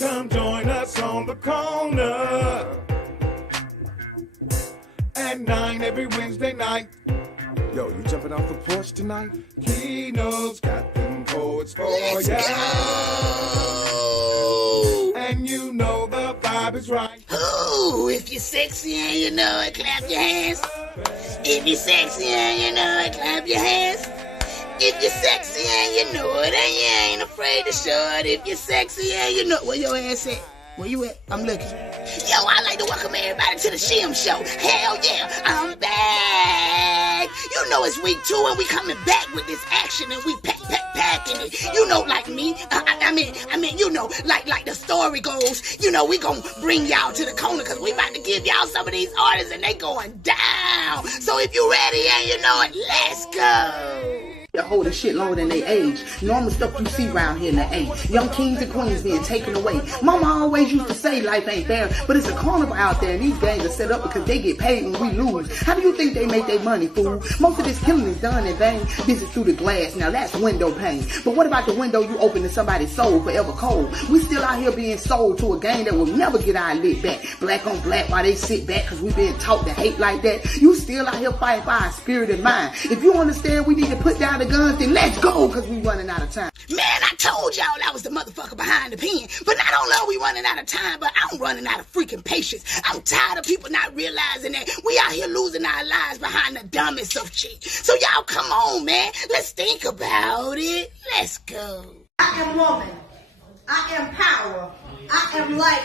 Come join us on the corner at 9 every Wednesday night. Yo, you jumping off the porch tonight? Key-notez got them poets for ya. And you know the vibe is right. Ooh, if you're sexy and you know it, clap your hands. If you're sexy and you know it, clap your hands. If you're sexy and you know it, and you ain't afraid to show it. If you're sexy and you know it, where your ass at? Where you at? I'm looking. Yo, I'd like to welcome everybody to the Shim show. Hell yeah, I'm back. You know it's week 2 and we coming back with this action and we packing it. You know, like me. I mean, you know, like the story goes. You know, we gonna bring y'all to the corner because we about to give y'all some of these artists and they going down. So if you ready and you know it, let's go. They're holding shit longer than they age. Normal stuff you see around here in the age. Young kings and queens being taken away. Mama always used to say life ain't fair, but it's a carnival out there and these gangs are set up because they get paid when we lose. How do you think they make their money, fool? Most of this killing is done in vain. This is through the glass. Now that's window pane. But what about the window you open to somebody's soul forever cold? We still out here being sold to a gang that will never get our lit back. Black on black while they sit back because we been taught to hate like that. You still out here fighting for our spirit and mind. If you understand we need to put down the guns, then let's go, because we running out of time. Man, I told y'all I was the motherfucker behind the pen. But not only are we running out of time, but I'm running out of freaking patience. I'm tired of people not realizing that we out here losing our lives behind the dumbest of shit. So y'all come on, man. Let's think about it. Let's go. I am woman. I am power. I am light.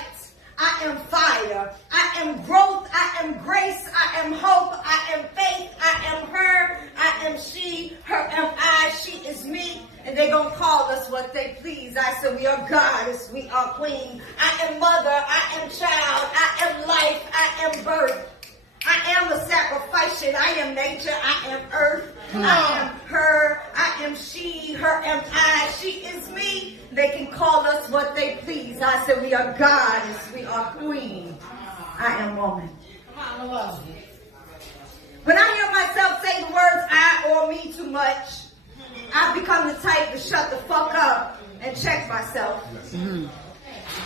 I am fire. I am growth. I am grace. I am hope. I am faith. I am her. I am she. Her am I. She is me. And they gonna call us what they please. I said we are goddess. We are queen. I am mother. I am child. I am life. I am birth. I am a sacrifice. I am nature. I am earth. I am her. I am she. Her am I. She is me. They can call us what they please. I said we are goddess. We are queen. I am woman. When I hear myself say the words I or me too much, I've become the type to shut the fuck up and check myself.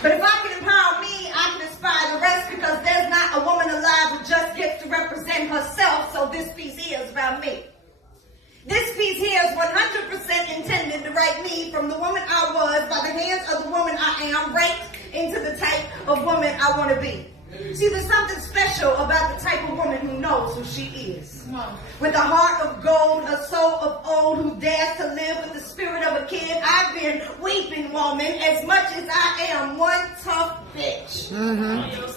But if I can empower me, I can inspire the rest, because there's not a woman alive who just gets to represent herself. So this piece here is about me. This piece here is 100% intended to write me from the woman I was by the hands of the woman I am, right into the type of woman I want to be. See, there's something special about the type of woman who knows who she is. With a heart of gold, a soul of old, who dares to live with the spirit of a kid. I've been weeping, woman, as much as I am one tough bitch.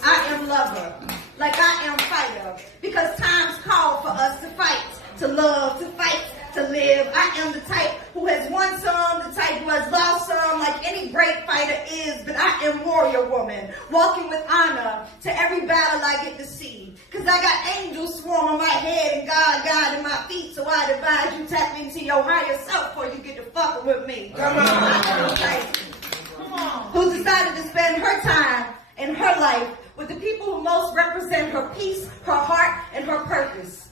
I am lover, like I am fighter, because times call for us to fight, to love, to fight, to live. I am the type who has won some, the type who has lost some, like any great fighter is, but I am warrior woman, walking with honor to every battle I get to see. Because I got angels swarm on my head and God guiding my feet, so I advise you tap into your higher self before you get to fucking with me. Come on. I am the type who decided to spend her time and her life with the people who most represent her peace, her heart, and her purpose.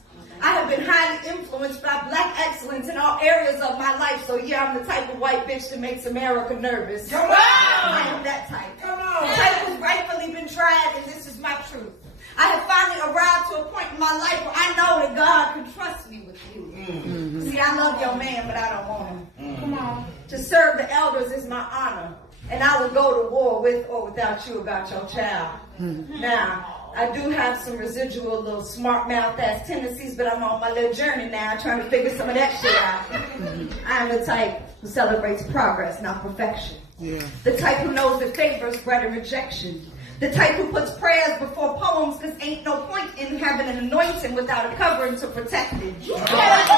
I have been highly influenced by black excellence in all areas of my life. So yeah, I'm the type of white bitch that makes America nervous. Come on! I am that type. Come on! The type who's rightfully been tried, and this is my truth. I have finally arrived to a point in my life where I know that God can trust me with you. See, I love your man, but I don't want him. Come on. To serve the elders is my honor. And I will go to war with or without you about your child. Now, I do have some residual little smart mouth ass tendencies, but I'm on my little journey now trying to figure some of that shit out. I'm the type who celebrates progress, not perfection. The type who knows that favor is better than rejection. The type who puts prayers before poems, because ain't no point in having an anointing without a covering to protect it. Who has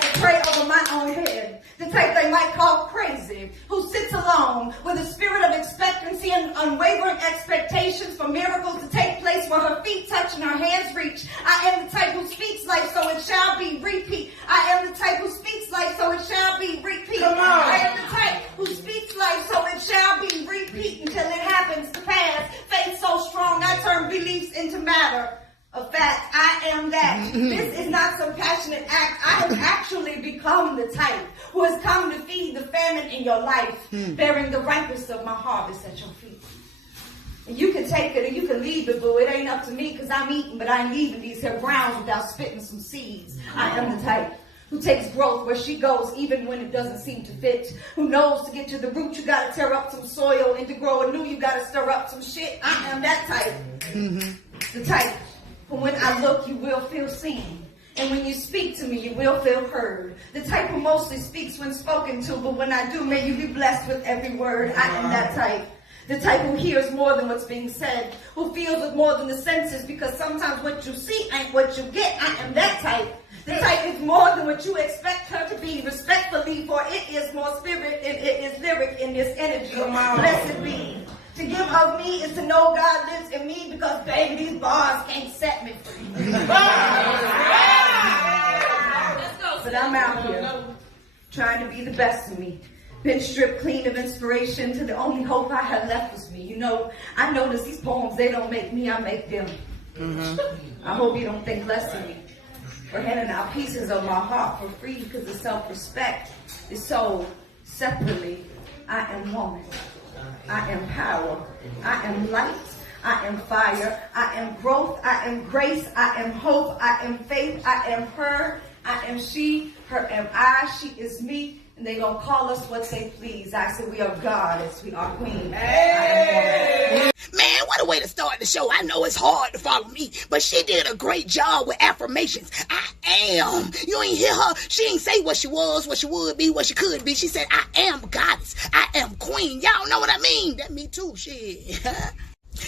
to pray over my own head. The type they might call crazy, who sits alone with a spirit of expectancy and unwavering expectations for miracles to take place where her feet touch and her hands reach. I am the type who speaks life, so it shall be repeat. I am the type who speaks life, so it shall be repeat. Come on. I am the type who speaks life, so it shall be repeat until it happens to pass. Faith so strong, I turn beliefs into matter of fact. I am am that. This is not some passionate act. I have actually become the type who has come to feed the famine in your life, bearing the ripest of my harvest at your feet. And you can take it or you can leave it, boo. It ain't up to me because I'm eating, but I ain't leaving these here grounds without spitting some seeds. I am the type who takes growth where she goes even when it doesn't seem to fit. Who knows to get to the root you gotta tear up some soil, and to grow anew you gotta stir up some shit. I am that type. The type who when I look you will feel seen. And when you speak to me, you will feel heard. The type who mostly speaks when spoken to, but when I do, may you be blessed with every word. I am that type. The type who hears more than what's being said, who feels with more than the senses, because sometimes what you see ain't what you get. I am that type. The type is more than what you expect her to be, respectfully, for it is more spirit and it is lyric in this energy. Blessed be. To give of me is to know God lives in me, because baby, these bars can't set me free. But I'm out here trying to be the best of me. Been stripped clean of inspiration to the only hope I had left was me. You know, I notice these poems, they don't make me, I make them. I hope you don't think less of me for handing out pieces of my heart for free, because the self-respect is sold separately. I am woman. I am power. I am light. I am fire. I am growth. I am grace. I am hope. I am faith. I am her. I am she. Her am I. She is me. And they gonna call us what they please. I said we are goddess. We are queen. Man, what a way to start the show. I know it's hard to follow me, but she did a great job with affirmations. I am. You ain't hear her. She ain't say what she was, what she would be, what she could be. She said, I am goddess. I am queen. Y'all know what I mean? That me too, shit.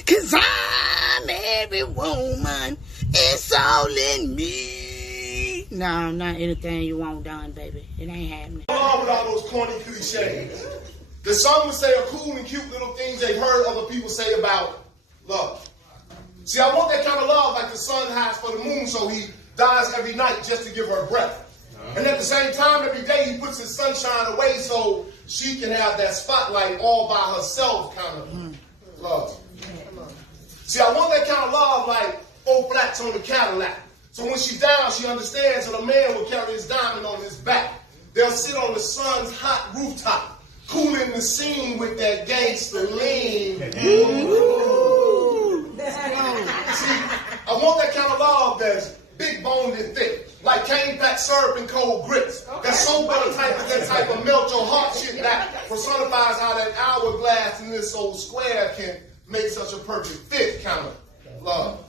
Cause I'm every woman. It's all in me. No, not anything you want done, baby. It ain't happening. Along with all those corny cliches. The some would say are cool and cute little things they've heard other people say about love. See, I want that kind of love like the sun hides for the moon, so he dies every night just to give her breath. And at the same time, every day he puts his sunshine away so she can have that spotlight all by herself kind of love. See, I want that kind of love like 4 flats on the Cadillac. So when she's down, she understands that a man will carry his diamond on his back. They'll sit on the sun's hot rooftop, cooling the scene with that gangster lean. See, I want that kind of love that's big boned and thick, like cane packed syrup and cold grits. That soul butter type of that type of melt your heart shit that personifies how that hourglass in this old square can make such a perfect fit kind of love.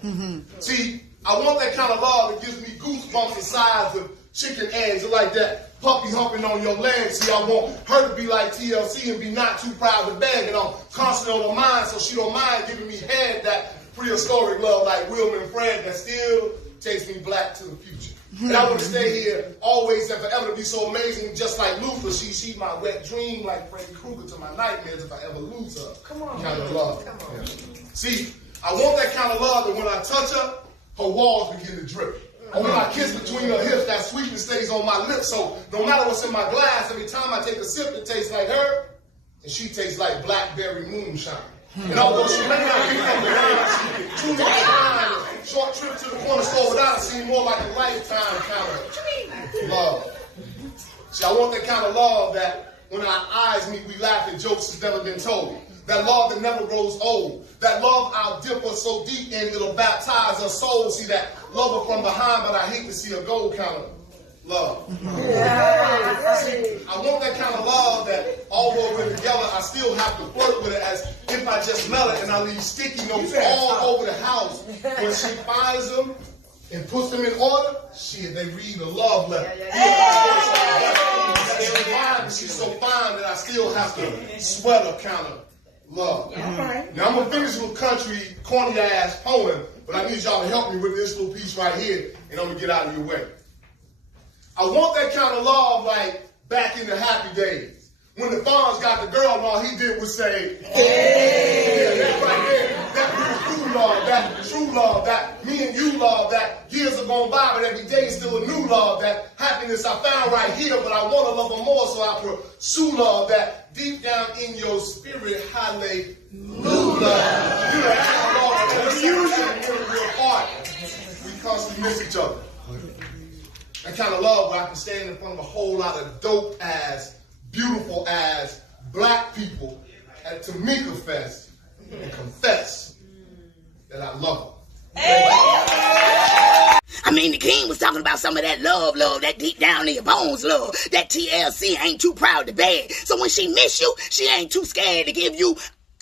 See, I want that kind of love that gives me goosebumps the size of chicken eggs, like that puppy humping on your legs. See, I want her to be like TLC and be not too proud to beg, and I'm constantly on her mind so she don't mind giving me head, that prehistoric love like Wilma and Fred that still takes me black to the future. And I want to stay here always and forever to be so amazing, just like Luther. She's my wet dream like Freddy Krueger to my nightmares if I ever lose her. Come on, kind of love. Come on. See, I want that kind of love that when I touch her, her walls begin to drip. Or when I kiss between her hips, that sweetness stays on my lips. So no matter what's in my glass, every time I take a sip, it tastes like her, and she tastes like blackberry moonshine. And although she may not be from the line, she too much time, a short trip to the corner store without it seem more like a lifetime kind of love. See, I want that kind of love that when our eyes meet, we laugh at jokes that's never been told. That love that never grows old. That love I'll dip her so deep in it'll baptize her soul. See, that love her from behind, but I hate to see her go kind of love. See, I want that kind of love that although we're together, I still have to flirt with it as if I just smell it and I leave sticky notes all over the house. When she finds them and puts them in order, shit, they read a love letter. She's so fine that I still have to sweat her kind of love. Now I'm gonna finish with country corny ass poem, but I need y'all to help me with this little piece right here, and I'm gonna get out of your way. I want that kind of love like back in the happy days, when the Fonz got the girl and all he did was say, hey. Yeah, that right there, that true love, that true love, that me and you love, that years are gone by, but every day is still a new love, that happiness I found right here, but I want to love her more, so I pursue love, that deep down in your spirit, hallelujah. You know, that's how love is in a real heart. We because we miss each other. That kind of love where I can stand in front of a whole lot of dope ass, beautiful ass black people at Tamika Fest and confess that I love them. I mean, the king was talking about some of that love, that deep down in your bones love, that TLC ain't too proud to beg. So when she miss you, she ain't too scared to give you.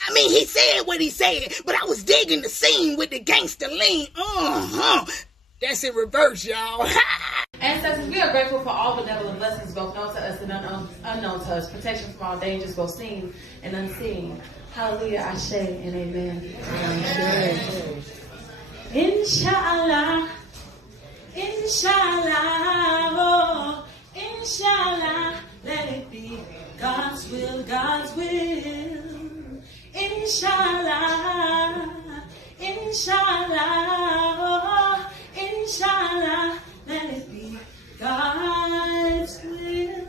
I mean, he said what he said, but I was digging the scene with the gangster lean. That's in reverse, y'all. Ancestors, we are grateful for all benevolent blessings, both known to us and unknown to us. Protection from all dangers, both seen and unseen. Hallelujah, Ashe, and amen. Inshallah, inshallah, oh, inshallah, let it be God's will, God's will. Inshallah, inshallah, oh, inshallah, let it be God's will.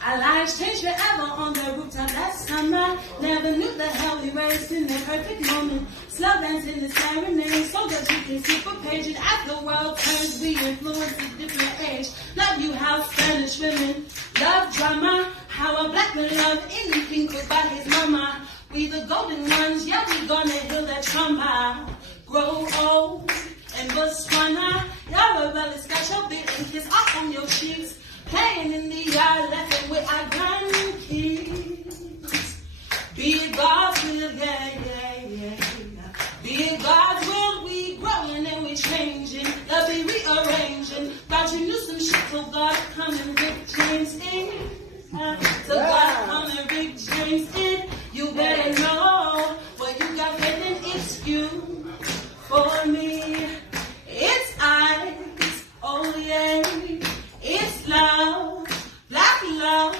Our lives changed forever on the rooftop that summer. Never knew the hell we raised in the perfect moment. Slow dance in the serenade so that you can see for pages. As the world turns, we influence a different age. Love you how Spanish women love drama. How a black man love anything cooked by his mama. We the golden ones, yeah, we gonna heal that trauma. Grow old and Botswana. Your rebellious got your bit and kiss off on your cheeks. Playing in the yard, laughing with our grandkids. Be it God's will, yeah. Be it God's will, we growing and we changing. Love be rearranging. Thought you knew some shit, so God come and Rick James in. So God come and Rick James in. You better know what you got written. It's you for me. It's I. Oh yeah. It's love, black love,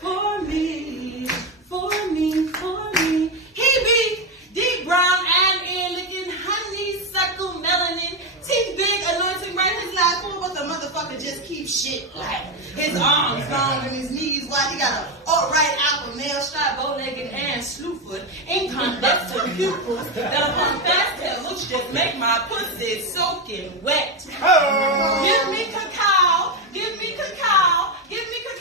for me, for me, for me. He be deep brown and ear licking, honeysuckle melanin, teeth big, anointing right his life. But the motherfucker just keeps shit like his arms long and his knees wide. He got a alright apple nail strap, bow-legged and slew-foot, incandescent pupils, the fast tail looks just make my pussy soaking wet. Give me cacao. Give me cacao,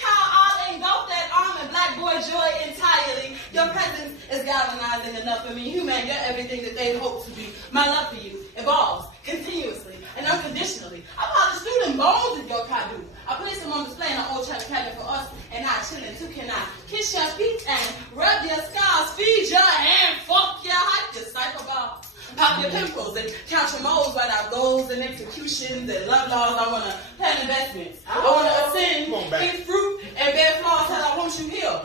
I'll engulf that arm and black boy joy entirely. Your presence is galvanizing enough for me. Human, you're everything that they hope to be. My love for you evolves continuously and unconditionally. I polish through them bones of your kadu. I place them on display in an old china cabinet for us and I chillin' too. Can I kiss your feet and rub your scars, feed your hand, fuck your hype, your cycle ball. Pop your pimples and count your moles, write out goals and executions and love laws. I want to plan investments. I want to ascend, eat fruit, and bear flaws till I want you here.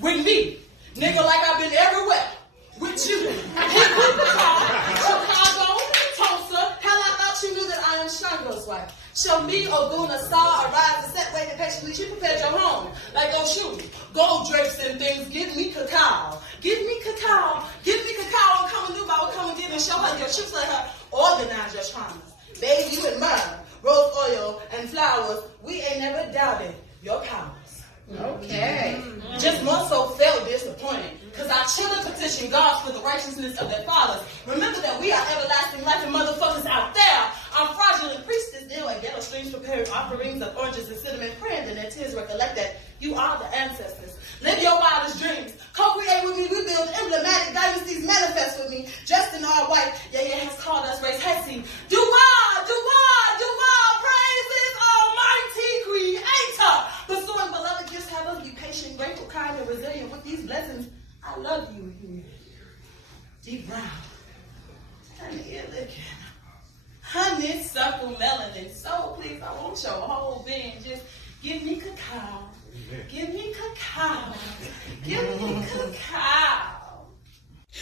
With me, nigga, like I've been everywhere. With you. Chicago, Tulsa. Hell, I thought you knew that I am Shango's wife. Show me, Oguna, star, arise, and set, waiting patiently. She prepared your home, like those shoes, gold drapes and things. Give me cacao. Give me cacao. Give me cacao. I'm coming through, I will come and give and show her your chips, let her organize your traumas. Bathe you in mud, rose oil, and flowers. We ain't never doubted your powers. Okay. Just more so felt disappointed. Because I chill and petition God for the righteousness of their fathers. Remember that we are everlasting life and motherfuckers out there. Our fraudulent priestess ill and ghetto streams preparing offerings of oranges and cinnamon, praying in their tears recollect that you are the ancestors. Live your wildest dreams. Co-create with me. We build emblematic dynasties. Manifest with me. Dressed in all white. Yeah, has called us race Hesse. Do I praise his almighty creator. Pursuing beloved gifts, have us be patient, grateful, kind, and resilient with these blessings. I love you, deep brown, honey ear licking, honeysuckle melanin. So please, I want your whole being. Just give me cacao. Give me cacao. Give me cacao.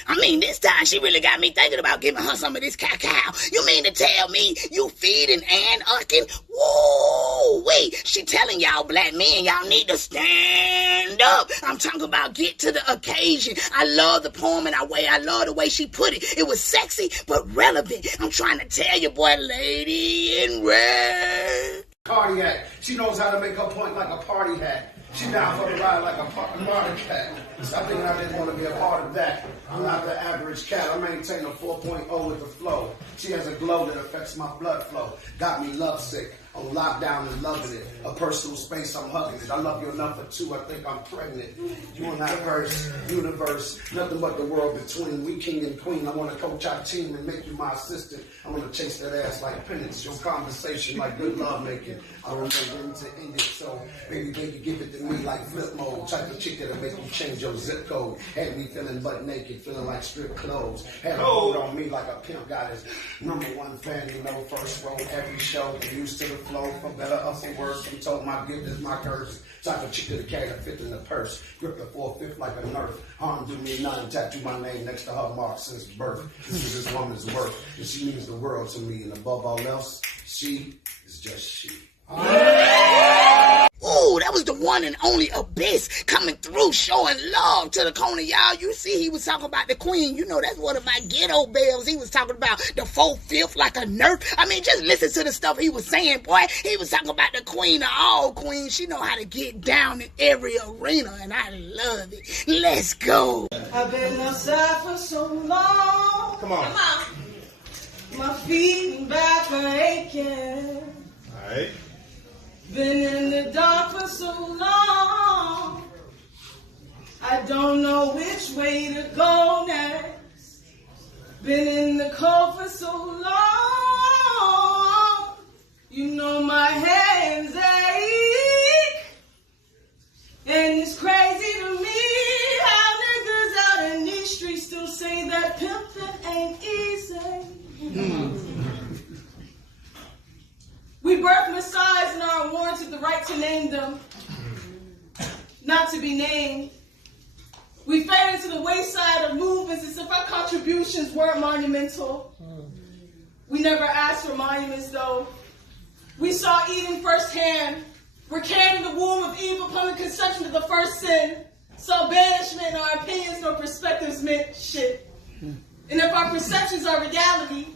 I mean, this time she really got me thinking about giving her some of this cacao. You mean to tell me you feeding and ucking? Whoa, wait. She telling y'all black men y'all need to stand up. I'm talking about get to the occasion. I love the poem and I love the way she put it. It was sexy but relevant. I'm trying to tell you, boy, lady in red. Cardiac. She knows how to make her point like a party hat. She down for the ride like a martyr cat. Stop thinking I didn't want to be a part of that. I'm not the average cat. I maintain a 4.0 with the flow. She has a glow that affects my blood flow. Got me lovesick. On lockdown and loving it. A personal space, I'm hugging it. I love you enough for two, I think I'm pregnant. You and that verse, universe, nothing but the world between. We king and queen. I want to coach our team and make you my assistant. I want to chase that ass like penance. Your conversation like good love making. I remember when to end it, so baby, give it to me like flip mode. Type of chick that'll make you change your zip code. Had me feeling butt naked, feeling like strip clothes. Had a hold on me like a pimp got his #1 fan, you know, first row every show. Used to the flow for better or for worse. I'm told my gift is my curse. Type of chick that carry a fifth in the purse. Grip the 4/5 like a nerf. Harm do me none. Tattoo my name next to her mark since birth. This is this woman's worth. And she means the world to me. And above all else, she is just she. Ooh, that was the one and only Abyss coming through, showing love to the corner. Y'all, you see he was talking about the queen. You know, that's one of my ghetto bells. He was talking about the 4/5 like a nerf. I mean, just listen to the stuff he was saying, boy. He was talking about the queen of all queens. She know how to get down in every arena, and I love it. Let's go. I've been outside for so long. Come on. My feet and back are aching. All right. Been in the dark for so long, I don't know which way to go next. Been in the cold for so long, you know my hands ache. And it's crazy to me how niggas out in these streets still say that pimpin' ain't easy. We birth Messiahs and are warranted the right to name them, not to be named. We fade into the wayside of movements as if our contributions weren't monumental. We never asked for monuments, though. We saw Eden firsthand. We're carrying the womb of Eve upon the conception of the first sin. Saw banishment and our opinions nor perspectives meant shit. And if our perceptions are reality,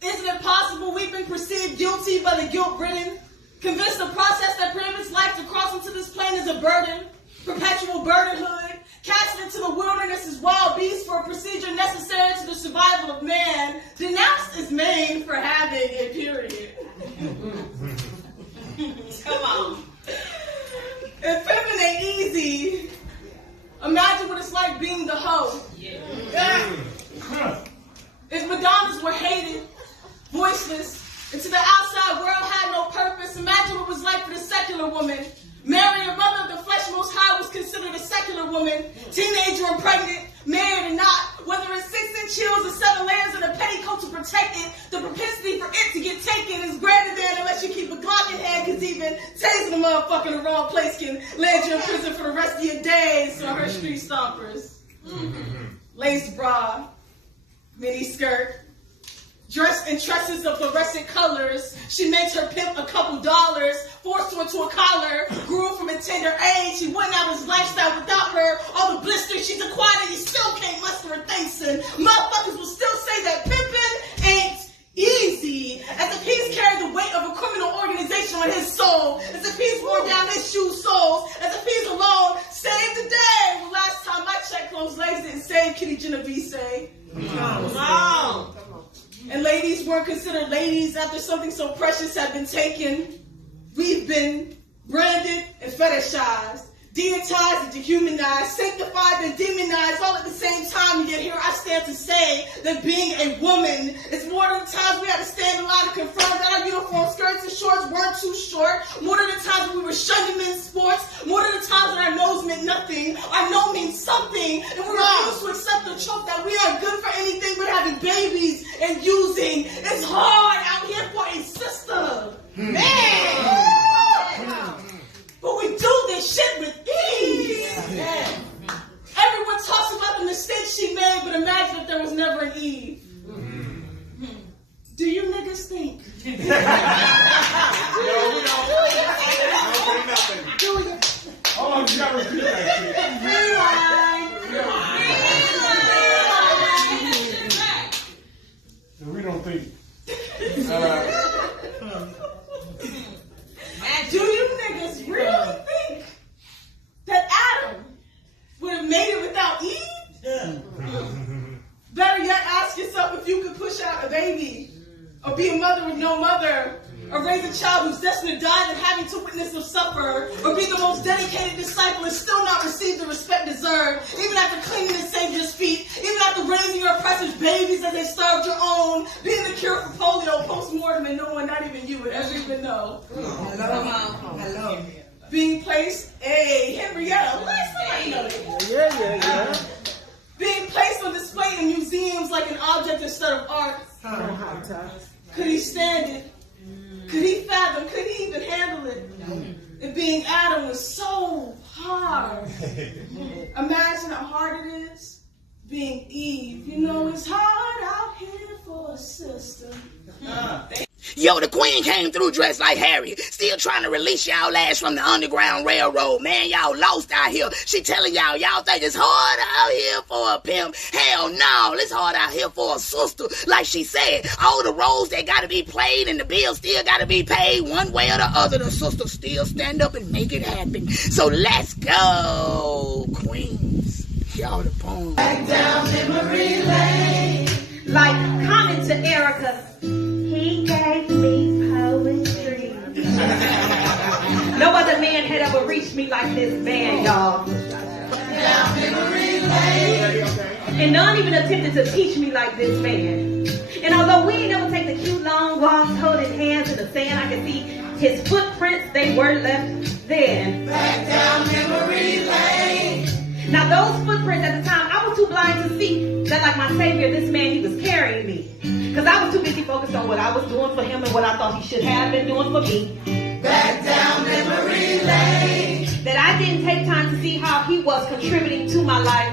isn't it possible we've been perceived guilty by the guilt-ridden? Convinced the process that prohibits life to cross into this plane is a burden, perpetual burdenhood, cast into the wilderness as wild beasts for a procedure necessary to the survival of man, denounced as Maine for having a period. Come on. If pimpin' ain't easy, imagine what it's like being the hoe. Yeah. If Madonnas were hated, voiceless, and to the outside world had no purpose, imagine what it was like for the secular woman. Mary, a mother of the flesh most high, was considered a secular woman. Teenager and pregnant, married or not, whether it's 6-inch heels or 7 layers and a petticoat to protect it, the propensity for it to get taken is greater than unless you keep a Glock in hand, because even tasing a motherfucker in the wrong place can land you in prison for the rest of your days. So her street stompers. Lace bra, mini skirt, dressed in tresses of fluorescent colors. She makes her pimp a couple dollars, forced her into a collar, grew from a tender age. He went out his lifestyle without her. All the blisters she's acquired, and you still can't muster her thanks. And motherfuckers will still say that pimpin' ain't easy, as if he's carried the weight of a criminal organization on his soul, as if he's worn down his shoe soles, as if he's alone. Save the day. Well, last time I checked, those legs didn't save Kitty Genovese. Come on. And ladies weren't considered ladies after something so precious had been taken. We've been branded and fetishized, demonized and dehumanized, sanctified and demonized all at the same time. And yet here I stand to say that being a woman is more than the times we had to stand in line to confirm that our uniform skirts and shorts weren't too short, more than the times we were shunning men's sports, more than the times that our nose meant nothing, our no means something, and we refuse to accept the trope that we aren't good for anything but having babies and using. It's hard out here for a sister. Man! But we do this shit with ease. Yeah. Everyone talks about the mistakes she made, but imagine if there was never an Eve. Do you niggas think? No, we don't. Do you? Hold on, you gotta repeat that shit. We don't think. Do you niggas really think out Eve? Better yet, ask yourself if you could push out a baby, or be a mother with no mother, or raise a child who's destined to die and having to witness them suffer, or be the most dedicated disciple and still not receive the respect deserved, even after cleaning the Savior's feet, even after raising your oppressors' babies as they starved your own, being the cure for polio post-mortem and no one, not even you, would ever even know. Hello. Being placed, Henrietta, let somebody know that. Yeah. Being placed on display in museums like an object instead of art. Could he stand it? Could he fathom? Could he even handle it? And being Adam was so hard. Imagine how hard it is being Eve. You know, it's hard out here for a sister. Yo, the queen came through dressed like Harriet, still trying to release y'all ass from the Underground Railroad. Man, y'all lost out here. She telling y'all think it's hard out here for a pimp. Hell no, it's hard out here for a sister. Like she said, all the roles that gotta be played and the bills still gotta be paid one way or the other. The sisters still stand up and make it happen. So let's go, queens. Y'all the poem. Back down memory lane. Like, comment to Erica. He gave me poetry. No other man had ever reached me like this man, y'all. Down memory lane. And none even attempted to teach me like this man. And although we ain't never take the cute long walks holding hands in the sand, I can see his footprints, they were left then. Back down memory lane. Now those footprints at the time, I was too blind to see that like my savior, this man, he was carrying me. Because I was too busy focused on what I was doing for him and what I thought he should have been doing for me. Back down memory lane. That I didn't take time to see how he was contributing to my life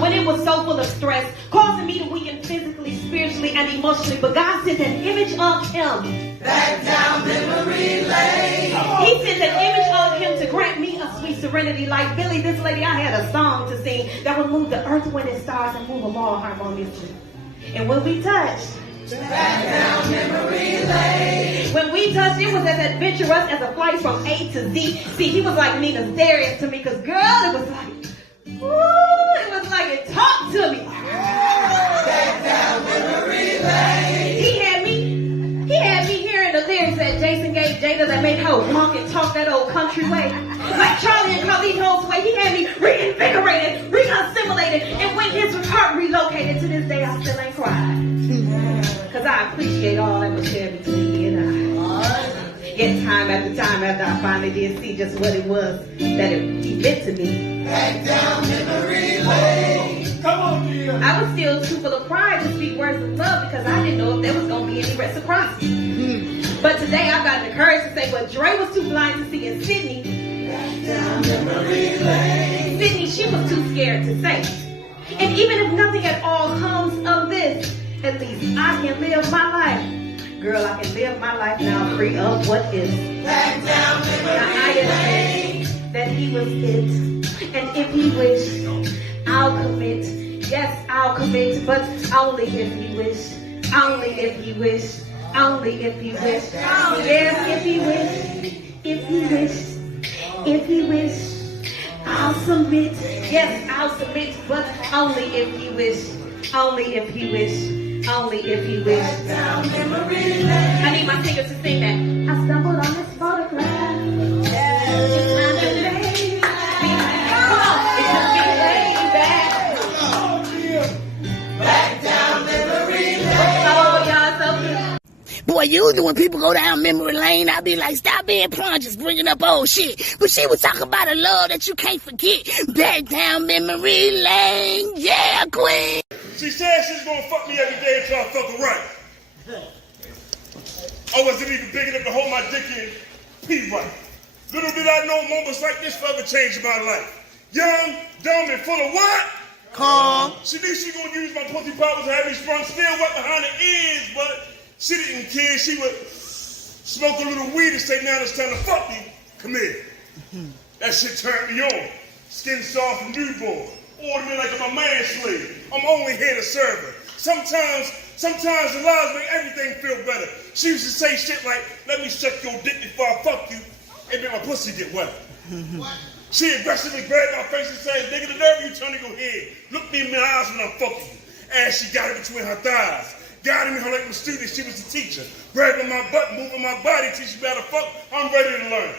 when it was so full of stress, causing me to weaken physically, spiritually, and emotionally. But God sent an image of him. Back down memory lane. He sent an image of him to grant me a sweet serenity. Like Billy, this lady, I had a song to sing that would move the earth, wind, and stars and move them all harmoniously. And when we touched, back down memory lane. When we touched, it was as adventurous as a flight from A to Z. See, he was like Nina's Darius to me, because girl, it was like, ooh, it was like it talked to me. Back down memory lane. He had me hearing the lyrics that Jason gave Jada that made her walk and talk that old country way. Like Charlie and Carlito's way, he had me reinvigorated, re-assimilated, and when his heart relocated, to this day I still ain't cried. Because I appreciate all that was shared between me and I. Yet time after I finally did see just what it was that he meant to me. Back down memory lane. Come on, dear. I was still too full of pride to speak words of love because I didn't know if there was going to be any reciprocity. But today I've got the courage to say what Dre was too blind to see in Sydney. Back down memory lane. Sydney, she was too scared to say. And even if nothing at all comes of this, at least I can live my life. Girl, I can live my life now free of what is. Back down memory lane. That he was it. And if he wished, I'll commit. Yes, I'll commit, but only if he wished. Only if he wished. Only if he wished. Yes, if he wished. If he wished. If he wished. I'll submit. Yes, I'll submit, but only if he wished. Only if he wished. Only if he wished. I need my singers to sing that. I stumbled on this photograph. It's time to lay back. Come on, it's just me way back. Back down memory lane. Oh, y'all so good. Boy, usually when people go down memory lane, I be like, stop being plunge, just bringing up old shit. But she was talking about a love that you can't forget. Back down memory lane. Yeah, queen. She said she's gonna fuck me every day until I fuck her right. I wasn't even big enough to hold my dick in pee right. Little did I know moments like this forever changed my life. Young, dumb, and full of what? Calm. She knew she gonna use my pussy powers to have me sprung still wet behind the ears, but she didn't care. She would smoke a little weed and say, now it's time to fuck me. Come here. That shit turned me on. Skin soft and newborn. Order me like I'm a manslave. I'm only here to serve her. Sometimes the lies make everything feel better. She used to say shit like, let me suck your dick before I fuck you, and then my pussy get wet. She aggressively grabbed my face and said, nigga, the nerve you turning your head. Look me in my eyes when I'm fucking you. And she got it between her thighs. Guiding me like a student, she was a teacher. Grabbing my butt, moving my body, teaching me how to fuck. I'm ready to learn.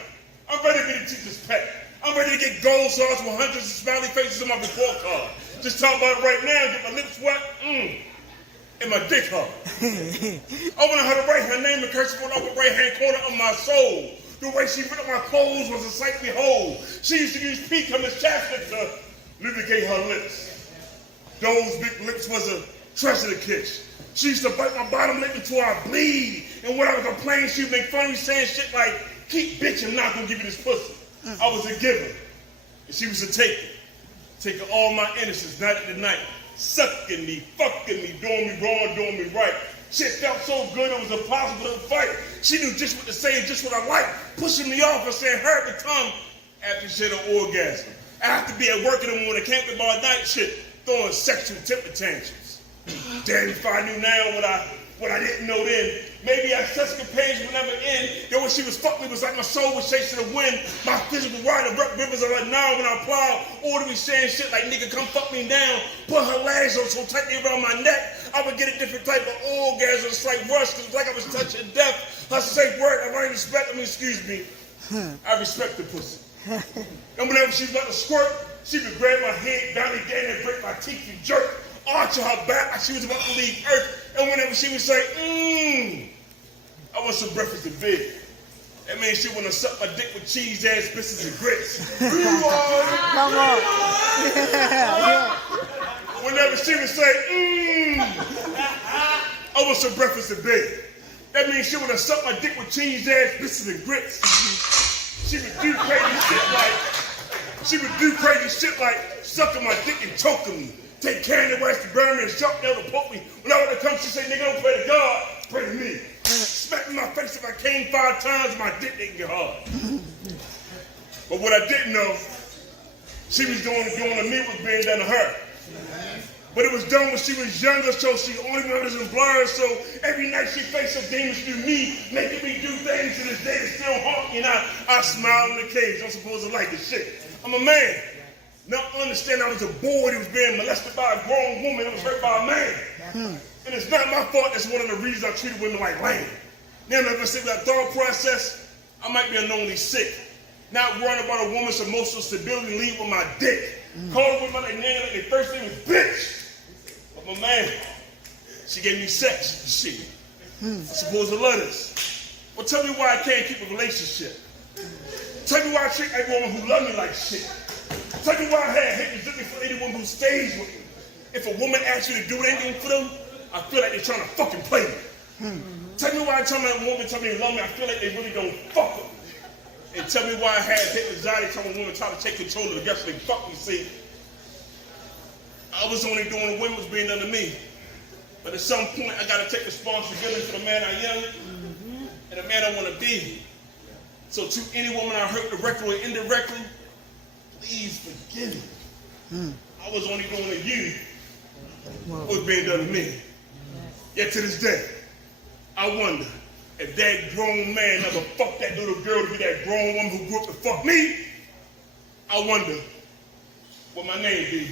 I'm ready to be the teacher's pet. I'm ready to get gold stars with hundreds of smiley faces on my report card. Just talk about it right now, get my lips wet, and my dick hard. I wanted her to write her name in cursive on the upper right-hand corner of my soul. The way she ripped up my clothes was a sight to behold. She used to use pecum as chapstick to lubricate her lips. Those big lips was a treasure to kiss. She used to bite my bottom lip until I bleed. And when I was complaining, she would make fun of me saying shit like, keep bitch, I'm not gonna give you this pussy. I was a giver, and she was a taker. Taking all my innocence night after night. Sucking me, fucking me, doing me wrong, doing me right. Shit felt so good it was impossible to fight. She knew just what to say and just what I liked. Pushing me off and saying her to come after she had an orgasm. I have to be at work in the morning, can't be by night shit, throwing sexual temper tantrums. Damn if I knew now what I didn't know then. Maybe our sexual page would never end. Then when she was fucking me, it was like my soul was chasing the wind. My physical ride of rivers are like now when I plow. Or to be saying shit like, nigga, come fuck me down. Put her legs on so tightly around my neck. I would get a different type of orgasm, a slight rush, because it's like I was touching death. Her safe word, I don't respect, excuse me. I respect the pussy. And whenever she was about to squirt, she would grab my head down again and break my teeth and jerk. Arching her back like she was about to leave Earth. And whenever she would say, I want some breakfast in bed. That means she want to suck my dick with cheese, ass, biscuits, and grits. Whenever she would say, I want some breakfast in bed. That means she want to suck my dick with cheese, ass, biscuits, and grits. She would do crazy shit like sucking my dick and choking me. Take candy wax to burn me and sharp nail to poke me. When I would come, she say, nigga, don't pray to God, pray to me. Smack me in my face if I came 5 times, my dick didn't get hard. But what I didn't know, she was doing to me was being done to her. But it was done when she was younger, so she only remembers in blurs. So every night she faced her demons through me, making me do things to this day that still haunt me. And I smile in the cage. I'm supposed to like this shit. I'm a man. Now understand I was a boy that was being molested by a grown woman that was hurt by a man. And it's not my fault. That's one of the reasons I treated women like land. Now, if I say that thought process, I might be unknowingly sick. Not worrying about a woman's emotional stability and lead with my dick. Calling women by their name like their first name was bitch. But my man, she gave me sex. Shit. I'm supposed to love this. Well, tell me why I can't keep a relationship. Tell me why I treat every woman who loves me like shit. Tell me why I had haters looking for anyone who stays with me. If a woman asks you to do anything for them, I feel like they're trying to fucking play me. Tell me why I tell me that woman tell me they love me, I feel like they really don't fuck with me. And tell me why I had hate anxiety telling women try to take control of the guests they fuck me, see. I was only doing what women was being done to me. But at some point, I gotta take responsibility for the man I am and the man I wanna be. So to any woman I hurt directly or indirectly, please forgive me. I was only doing to you what was being done to me. Yet to this day, I wonder if that grown man never fucked that little girl to be that grown woman who grew up to fuck me. I wonder what my name be.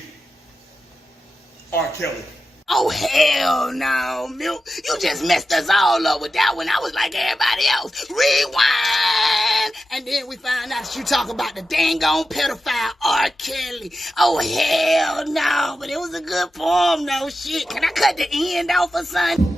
R. Kelly. Oh, hell no, Milk. You just messed us all up with that one. I was like everybody else. Rewind! And then we found out that you talk about the dang on pedophile R. Kelly. Oh, hell no. But it was a good poem, no shit. Can I cut the end off or something?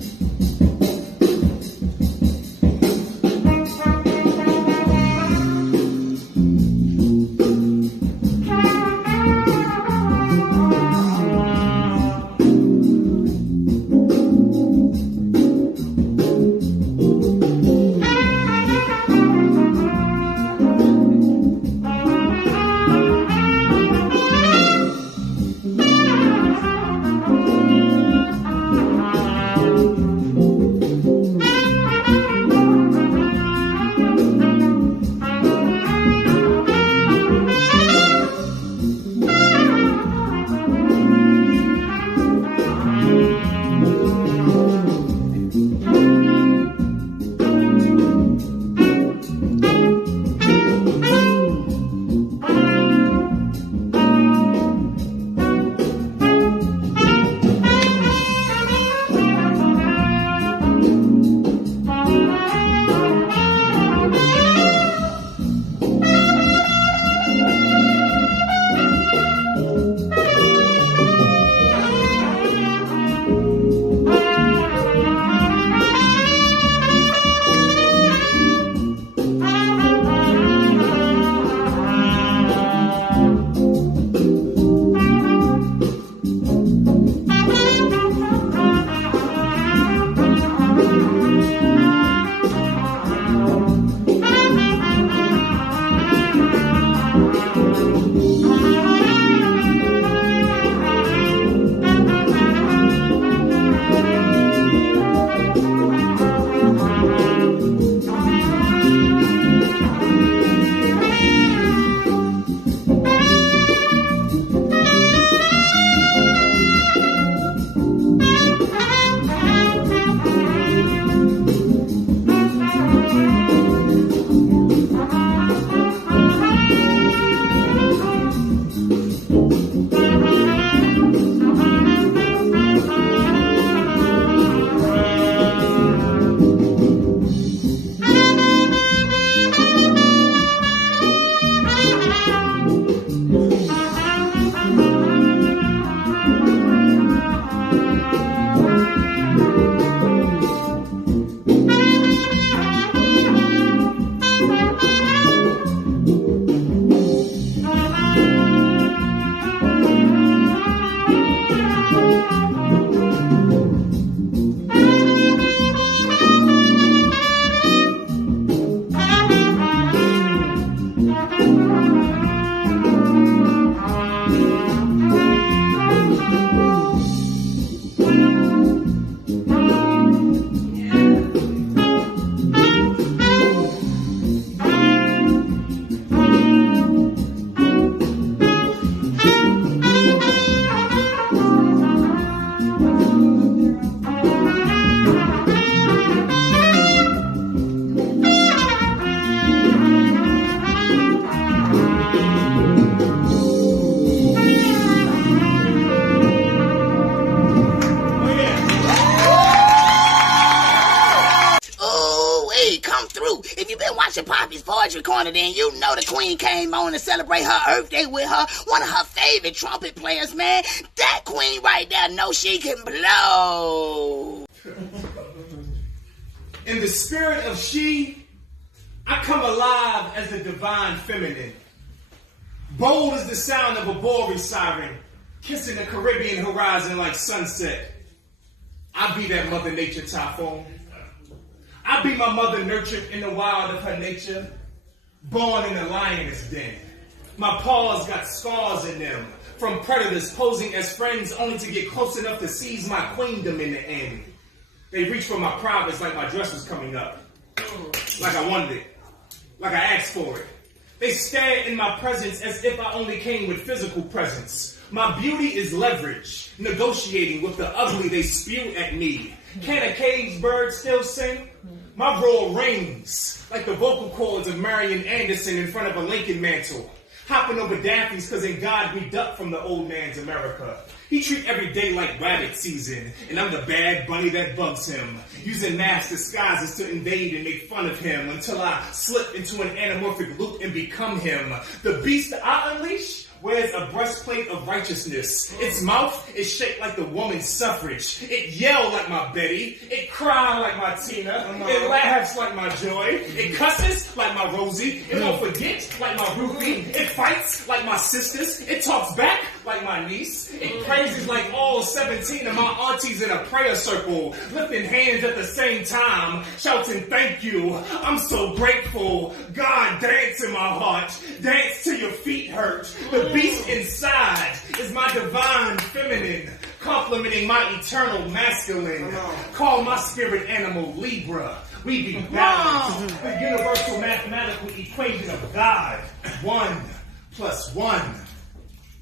Papi's Poetry Corner, then you know the queen came on to celebrate her Earth Day with her. One of her favorite trumpet players, man. That queen right there knows she can blow. In the spirit of she, I come alive as the divine feminine. Bold as the sound of a Bowery siren, kissing the Caribbean horizon like sunset. I be that Mother Nature typhoon. I be my mother nurtured in the wild of her nature, born in the lioness den. My paws got scars in them from predators posing as friends only to get close enough to seize my queendom in the end. They reach for my privates like my dress was coming up, like I wanted it, like I asked for it. They stare in my presence as if I only came with physical presence. My beauty is leverage, negotiating with the ugly they spew at me. Can a caged bird still sing? My roar rings like the vocal cords of Marian Anderson in front of a Lincoln mantle. Hopping over Daffy's cause in God we duck from the old man's America. He treat every day like rabbit season, and I'm the bad bunny that bugs him. Using mass disguises to invade and make fun of him until I slip into an anamorphic loop and become him. The beast I unleash wears a breastplate of righteousness. Its mouth is shaped like the woman's suffrage. It yell like my Betty. It cry like my Tina. It laughs like my Joy. It cusses like my Rosie. It won't forget like my Ruthie. It fights like my sisters. It talks back like my niece. It praises like all 17 of my aunties in a prayer circle, lifting hands at the same time, shouting thank you. I'm so grateful. God, dance in my heart. Dance till your feet hurt. The beast inside is my divine feminine, complementing my eternal masculine. Call my spirit animal Libra. We be balanced. The universal mathematical equation of God. 1 + 1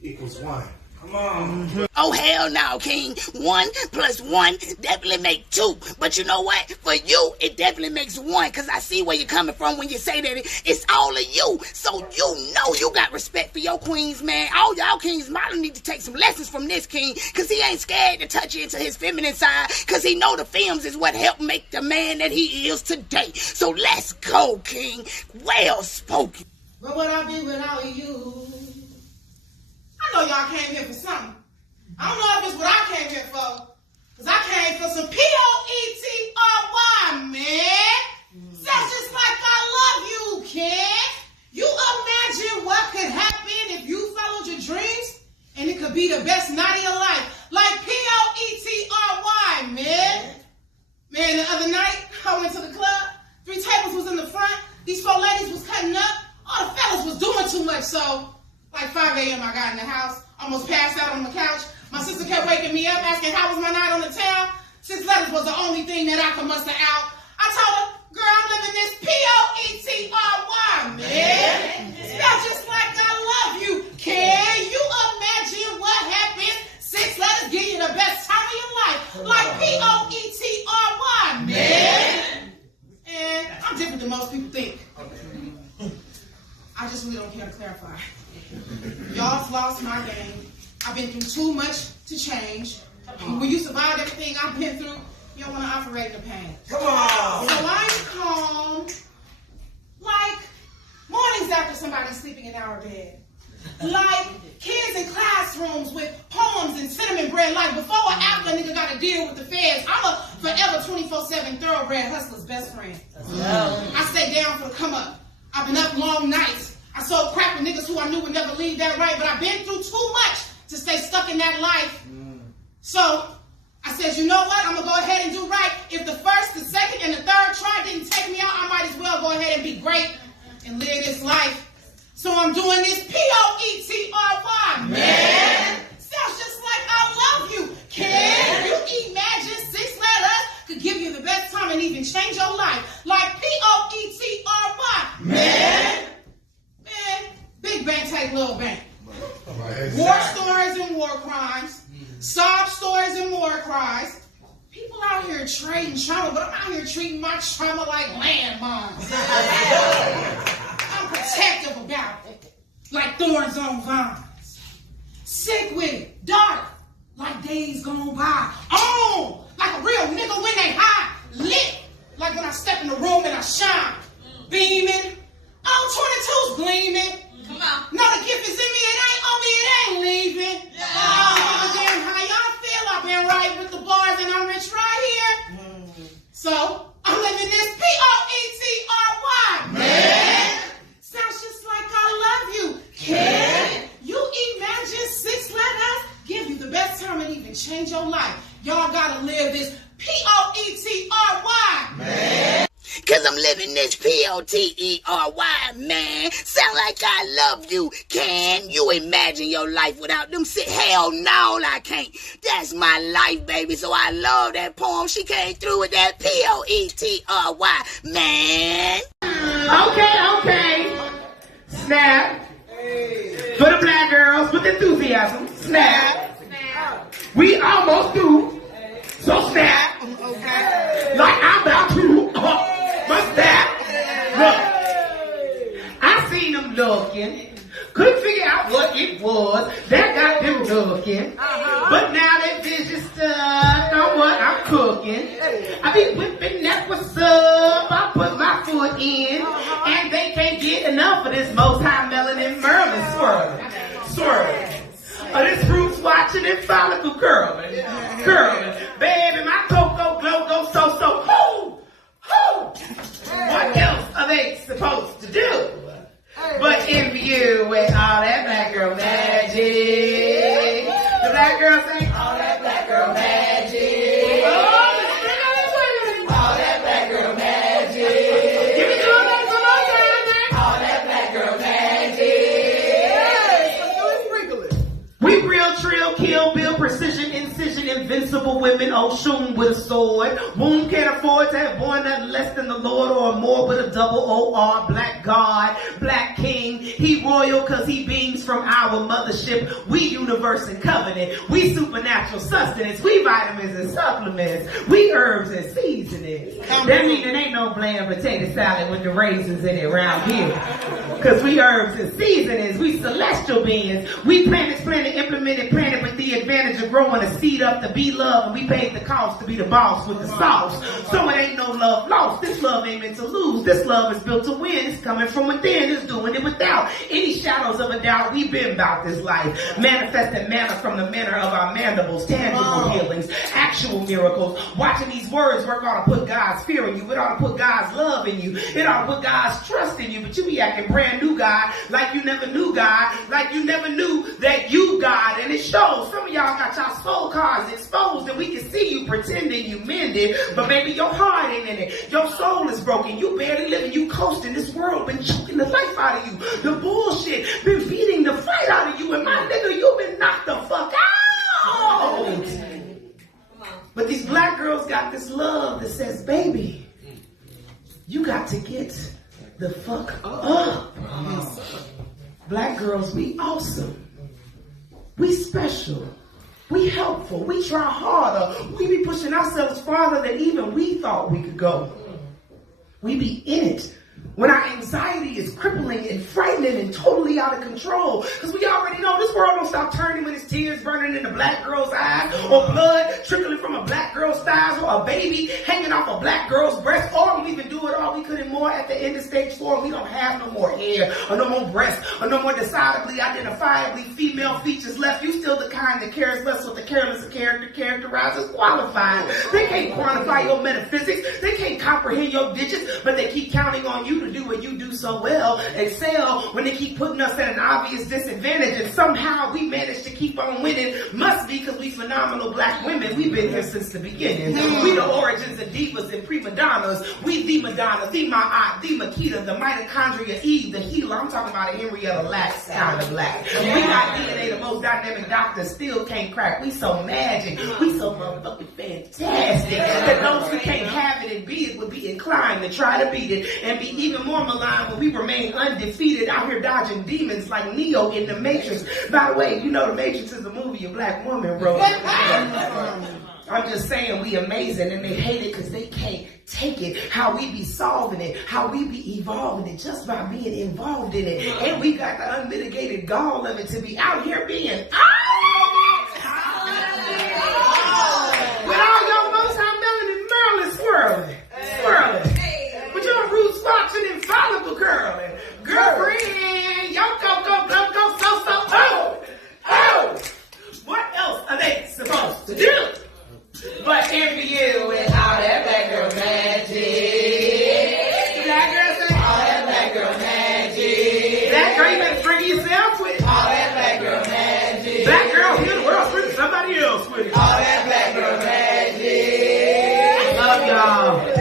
= 1. Come on. Oh, hell no, King. 1 + 1 definitely make 2. But you know what? For you, it definitely makes 1. Because I see where you're coming from when you say that it's all of you. So you know you got respect for your queens, man. All y'all kings might need to take some lessons from this king. Because he ain't scared to touch into his feminine side. Because he know the films is what helped make the man that he is today. So let's go, King. Well spoken. What would I be without you? I know y'all came here for something. I don't know if it's what I came here for. Because I came for some Poetry, man. Sounds just like I love you, kid. You imagine what could happen if you followed your dreams? And it could be the best night of your life. Like Poetry, man. Man, the other night, I went to the club. 3 tables was in the front. These 4 ladies was cutting up. All the fellas was doing too much, so... Like 5 a.m. I got in the house, almost passed out on the couch. My sister kept waking me up, asking how was my night on the town. 6 letters was the only thing that I could muster out. I told her, girl, I'm living this Poetry, man. That's just like I love you. Can you imagine what happens? 6 letters give you the best time of your life. Like Poetry, man. And I'm different than most people think. I just really don't care to clarify. Y'all's lost my game. I've been through too much to change. When you survive everything I've been through, you don't want to operate in the pain. Come on. So I'm calm, like mornings after somebody's sleeping in our bed. Like kids in classrooms with poems and cinnamon bread. Like before or after a nigga got to deal with the feds. I'm a forever 24/7 thoroughbred hustler's best friend. I stay down for the come up. I've been up long nights. I sold crack with niggas who I knew would never leave that right, but I've been through too much to stay stuck in that life. So I said, you know what? I'm going to go ahead and do right. If the first, the second, and the third try didn't take me out, I might as well go ahead and be great and live this life. So I'm doing this Poetry, man. Sounds just like I love you. Can you imagine 6 letters could give you the best time and even change your life? Like Poetry, man. Big bank take little bank. War stories and war crimes. Sob stories and war cries. People out here trading trauma, but I'm out here treating my trauma like landmines. I'm protective about it. Like thorns on vines. Sick with it. Dark. Like days gone by. On. Like a real nigga when they high. Lit. Like when I step in the room and I shine. Beaming. So I'm living this P-O-E-T-R-Y, man. Sounds just like I love you, kid. You imagine 6 letters give you the best time and even change your life. Y'all gotta live this P-O-E-T-R-Y, man. Cause I'm living this P-O-T-E-R-Y, man. Sound like I love you. Can you imagine your life without them? Hell no, I can't. That's my life, baby. So I love that poem. She came through with that P-O-E-T-R-Y, man. Okay. Snap. For the black girls with enthusiasm. Snap. We almost through. So snap. Like I'm about to. But that, look, I seen them looking, couldn't figure out what it was that got them looking, but now that vision stuck on what I'm cooking. I be whipping that what's up, I put my foot in, and they can't get enough of this most high melanin Merlin swirling. This fruit's watching and follicle curling. Baby, my cocoa glow go so. What else are they supposed to do but imbue with all that black girl magic? The black girls ain't all that black girl magic. All that black girl magic. Give me some more all that black girl magic. We real trill, kill, bill, precision, incision, invincible women, Oshun with a sword. Womb can't afford to have born nothing less than the Lord or more with a double O-R. Black God, black king. He royal cause he beams from our mothership. We universe and covenant. We supernatural sustenance. We vitamins and supplements. We herbs and seasonings. That means it ain't no bland potato salad with the raisins in it around here. Cause we herbs and seasonings. We celestial beings. We planets, implemented, planted with the advantage of growing a seed up to be love, and we paid the cost to be the boss with the sauce. So it ain't no love lost. This love ain't meant to lose. This love is built to win. It's coming from within. It's doing it without any shadows of a doubt. We've been about this life. Manifesting manna from the manner of our mandibles. Tangible healings. Actual miracles. Watching these words work ought to put God's fear in you. It ought to put God's love in you. It ought to put God's trust in you. But you be acting brand new God like you never knew God. Like you never knew that you God. And it shows. Some of y'all got y'all soul cards exposed and we can see you pretending you mended, but maybe your heart ain't in it. Your soul is broken. You barely living. You coasting. This world been choking the life out of you. The bullshit been beating the fight out of you. And my nigga, you been knocked the fuck out. But these black girls got this love that says, baby, you got to get the fuck up. Black girls, we awesome. We special. We helpful. We try harder. We be pushing ourselves farther than even we thought we could go. We be in it when our anxiety is crippling and frightening and totally out of control. Because we already know this world don't stop turning when it's tears burning in a black girl's eyes, or blood trickling from a black girl's thighs, or a baby hanging off a black girl's breast, or we even do it all we could and more at the end of stage 4. We don't have no more hair, or no more breasts, or no more decidedly identifiably female features left. You still the kind that cares less what the careless of character characterizes qualified. They can't quantify your metaphysics. They can't comprehend your digits, but they keep counting on you to do what you do so well, excel, when they keep putting us at an obvious disadvantage, and somehow we manage to keep on winning. Must be because we phenomenal black women. We've been here since the beginning. We the origins of divas and prima donnas. We the Madonna, the Ma'at, the Makita, the mitochondria Eve, the healer. I'm talking about a Henrietta Lacks kind of black. We got DNA, the most dynamic doctor, still can't crack. We so magic. We so motherfucking fantastic that those who can't have it and be it would be inclined to try to beat it, and be even more maligned when we remain undefeated out here dodging demons like Neo in the Matrix. By the way, you know the Matrix is a movie a black woman wrote. I'm just saying we amazing, and they hate it because they can't take it. How we be solving it, how we be evolving it just by being involved in it. And we got the unmitigated gall of it to be out here being with all your most high melanin swirling. With your roots watching and follicle curling. Girlfriend, yo go so. Oh. What else are they supposed to do but envy you with all that black girl man? with it. All that black girl magic. Love y'all.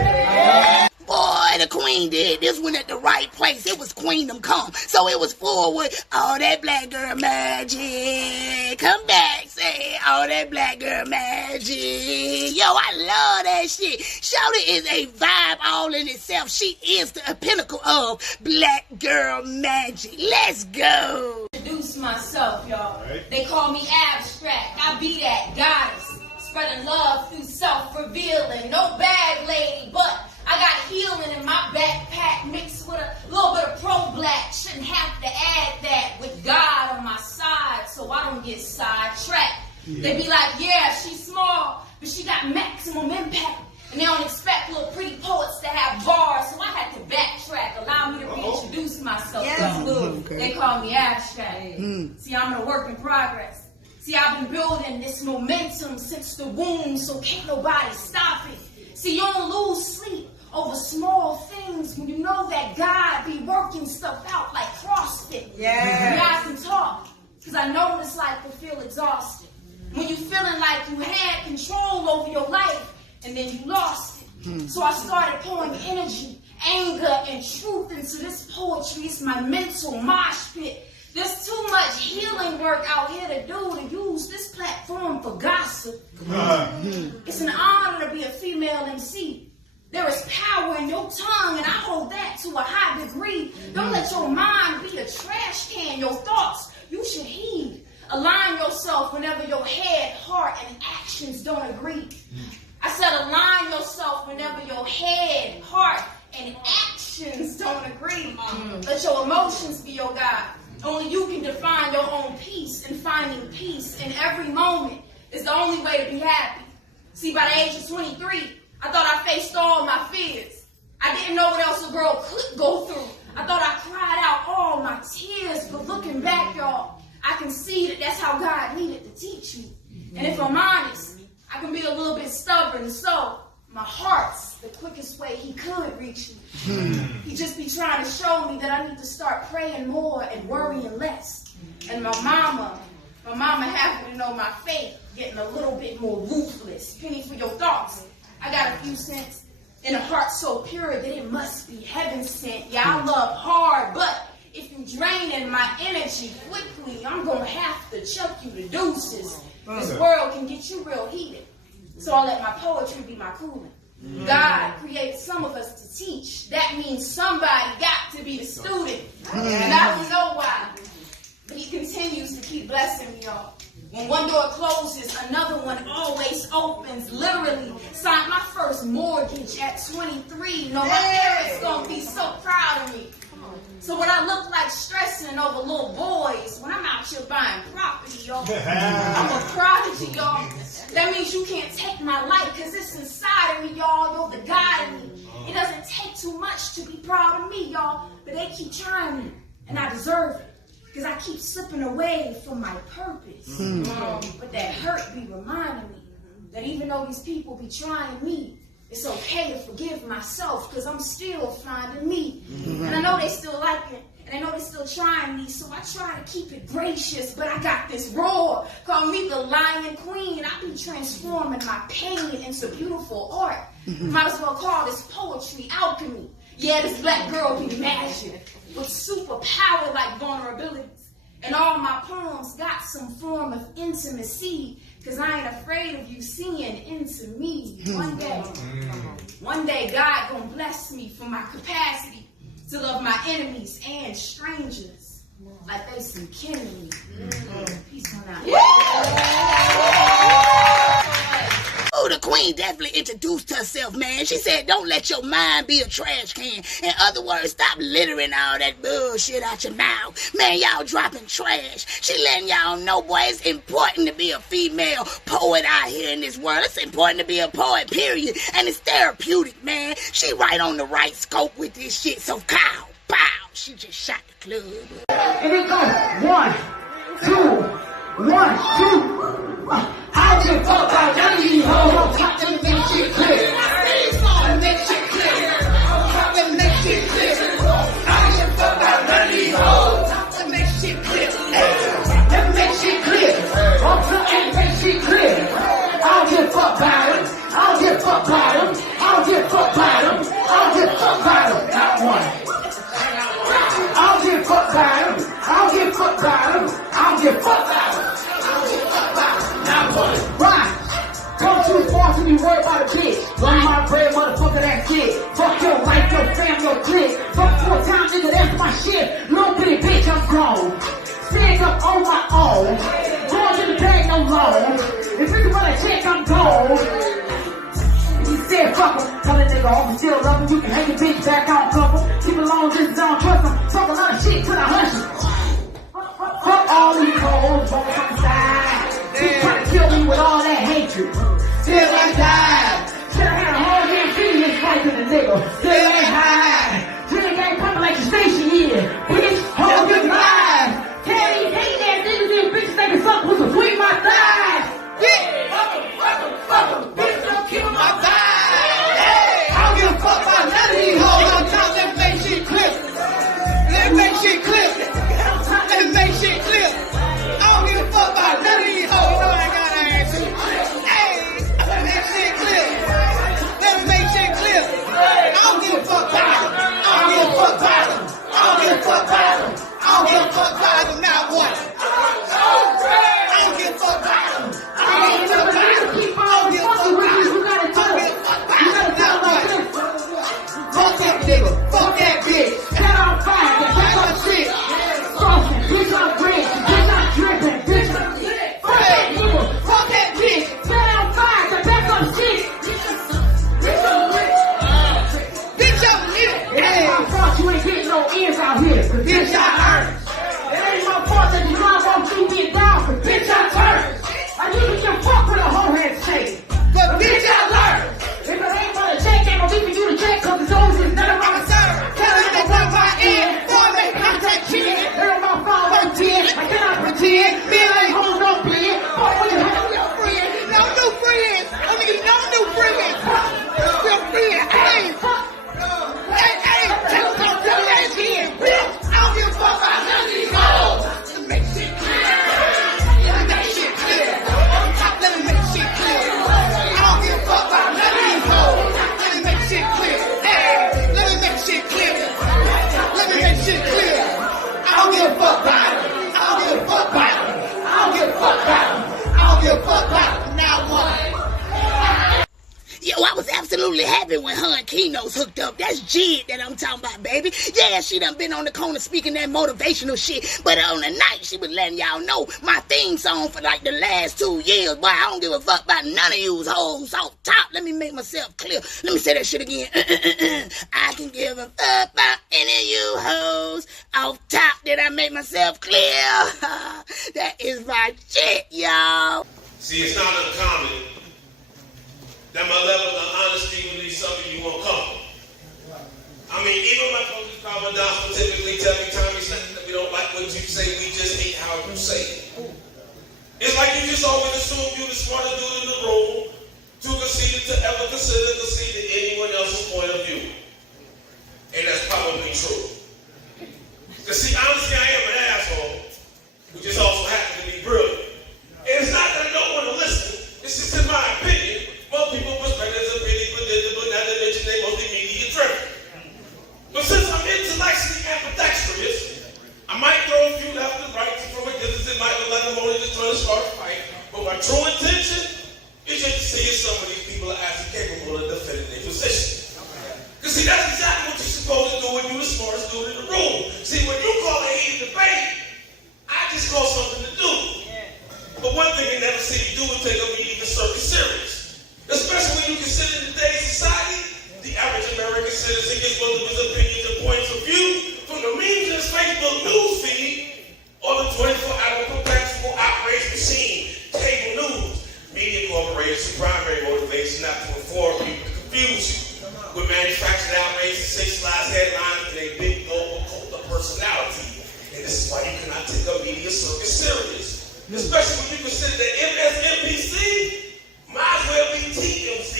Boy, the queen did this one at the right place. It was queendom come. So it was forward. All that black girl magic. Come back, say all that black girl magic. Yo, I love that shit. Shawty is a vibe all in itself. She is the pinnacle of black girl magic. Let's go. Introduce myself, y'all. Right. They call me abstract. I be that goddess. Spreading love through self-revealing. No bag lady, but I got healing in my backpack mixed with a little bit of pro-black. Shouldn't have to add that with God on my side so I don't get sidetracked. Yeah. They be like, yeah, she's small, but she got maximum impact. And they don't expect little pretty poets to have bars, so I had to backtrack. Allow me to reintroduce myself. Yes. Okay. They call me abstract. See, I'm a work in progress. See, I've been building this momentum since the womb, so can't nobody stop it. See, you don't lose sleep over small things when you know that God be working stuff out like CrossFit. Yeah, I can talk, because I know what it's like to feel exhausted. When you feeling like you had control over your life, and then you lost it. So I started pouring energy, anger, and truth into this poetry. It's my mental mosh pit. There's too much healing work out here to do to use this platform for gossip. It's an honor to be a female MC. There is power in your tongue, and I hold that to a high degree. Don't let your mind be a trash can. Your thoughts, you should heed. Align yourself whenever your head, heart, and actions don't agree. I said align yourself whenever your head, heart, and actions don't agree. Let your emotions be your guide. Only you can define your own peace, and finding peace in every moment is the only way to be happy. See, by the age of 23, I thought I faced all my fears. I didn't know what else a girl could go through. I thought I cried out all my tears, but looking back, y'all, I can see that that's how God needed to teach me. And if I'm honest, I can be a little bit stubborn, so my heart's the quickest way he could reach me. He just be trying to show me that I need to start praying more and worrying less. And my mama happened to know my faith, getting a little bit more ruthless. Penny for your thoughts. I got a few cents and a heart so pure that it must be heaven sent. Yeah, I love hard, but if you draining my energy quickly, I'm gonna have to chuck you to deuces. This world can get you real heated. So I let my poetry be my cooling. God created some of us to teach. That means somebody got to be the student. And I don't know why, but he continues to keep blessing me, y'all. When one door closes, another one always opens. Literally signed my first mortgage at 23. No, my parents gonna be so proud of me. So when I look like stressing over little boys, when I'm out here buying property, y'all, I'm a prodigy, y'all. That means you can't take my life, because it's inside of me, y'all. You're the God in me. It doesn't take too much to be proud of me, y'all. But they keep trying me, and I deserve it, because I keep slipping away from my purpose. But that hurt be reminding me that even though these people be trying me, it's okay to forgive myself, because I'm still finding me. And I know they still like it, and I know they're still trying me, so I try to keep it gracious, but I got this roar. Call me the lion queen. I be transforming my pain into beautiful art. Might as well call this poetry alchemy. Yeah, this black girl be magic with superpower like vulnerabilities. And all my poems got some form of intimacy, because I ain't afraid of you seeing into me. One day God gonna bless me for my capacity to love my enemies and strangers like they some kin to me. Peace on out. Oh, the queen definitely introduced herself, man. She said, don't let your mind be a trash can. In other words, stop littering all that bullshit out your mouth. Man, y'all dropping trash. She letting y'all know, boy, it's important to be a female poet out here in this world. It's important to be a poet, period. And it's therapeutic, man. She right on the right scope with this shit. So, cow, pow, she just shot the club. And it goes 1, 2, 1, 2. I just fuck out none of these hoes. I'm top to make shit clear. I make shit clear. I'm top to make shit clear. I just fuck out none of these hoes. Top to make shit clear. Let me make shit clear. I'm top to make shit clear. give a fuck about him. I don't give a fuck about him. I don't give a fuck about him. I don't give a fuck about him. Not one. I don't give a fuck about him. I don't give a fuck about him. I don't give a fuck about him. I don't give a fuck about him. Not one. Right. Come too far to be worried about a bitch. Run my bread, motherfucker, that's it. Fuck your life, your family, your clique. Fuck 4 times, nigga, that's my shit. Little bitty bitch, I'm grown. Stand up on my own. Going to the bag, no loan. If you can run a check, I'm gone. He said, fuck him. Tell that nigga off, still love him. You can hang your bitch back on couple. Keep it long distance, don't trust him. Talk a lot of shit till I hush him. Fuck all these hoes, motherfucking side. Keep trying to kill me with all that hatred. Still ain't died. Should have had a whole damn video fight to the nigga. Still ain't high. Still ain't coming like the station is. Bitch, hold your life. Tell these hating ass niggas and bitches they can suck with between my thighs. Bitch, fuck em. Bitch, don't kill my thighs. Hey, I don't give a fuck about none of these hoes. I'm trying to let me make shit clear. Let me make shit clear. Let me make shit clear. I don't give a fuck about none of these hoes. You know what I gotta ask you? Hey, let me make shit clear. Let me make shit clear. I don't give a fuck about them. I don't give a fuck about them. I don't give a fuck about them. I don't give a fuck about them. Not one. I don't give a fuck about them. I don't give a fuck about them. I don't give a fuck about them. I don't give a fuck about them. Not one. Fuck that nigga. Fuck that bitch. Set on fire. Get on shit. Saucing. Bitch on bread. Bitch on dripping. Bitch on shit. Fuck that nigga. Fuck that bitch. Set on fire. Get back on shit. Bitch on nigga. It ain't my fault you ain't getting no ears out here. Bitch, I earned. It ain't my fault that you drive off through me down. Bitch, I turned. I usually can fuck with a whole head shake. But bitch, I learned. If it ain't for the check, ain't no need for you to check, cause it's always is none of my concern. Tell them to run my end, boy, make contact kid. They're my phone, I'm 10. I cannot pretend. Men ain't hoes, no blend. Boy, when you have your friends, no new friends. I mean, no new friends. Your friends, hey. Hey, tell that again, bitch. I don't give a fuck about none of these hoes. Let me make shit clear. Let me make shit clear. Let me make shit clear. I don't give a fuck about none of these hoes. Let me make shit clear. Hey, let me make shit clear. Let me make shit clear. I don't give a fuck about them. I don't give a fuck about them. I don't give a fuck about them. I don't give a fuck about them. Not one. Yo, I was absolutely happy when her and Key-notez hooked up. That's Jid that I'm talking about, baby. Yeah, she done been on the corner speaking that motivational shit. But on the night, she was letting y'all know my theme song for like the last 2 years. Boy, I don't give a fuck about none of yous hoes off top. Let me make myself clear. Let me say that shit again. I can give a fuck about any of you hoes off top. Did I make myself clear? That is my shit, y'all. See, it's not uncommon that my level of honesty will be something you won't come. I mean, even my coaches, confidants will typically tell me, Tommy, that we don't like what you say, we just hate how you say it. It's like you just always assume you're the smartest dude in the room, too conceited to ever concede anyone else's point of view. And that's probably true. Because see, honestly, I am an asshole, who just also happens to be brilliant. And it's not that I don't want to listen, it's just in my opinion. Most people perspective is really predictable, not to mention they mostly media driven. But since I'm intellectually ambidextrous, I might throw a few left and right from a distance. It might look like I'm only just trying to start a fight. But my true intention is just to see if some of these people are actually capable of defending their position. Because see, that's exactly what you're supposed to do when you're the smartest dude in the room. See, when you call a heated debate, I just call something to do. But one thing you never see me do is take a meeting to circus serious. Especially when you consider today's society, the average American citizen gets both of his opinions and points of view from the memes in his Facebook news feed or the 24-hour perpetual outrage machine, cable news. Media corporations' primary motivation not to inform you, but to confuse you with manufactured outrage and sensationalized headlines and a big global cult of personality. And this is why you cannot take a media circus serious. Especially when you consider that MSNBC might as well be TMZ.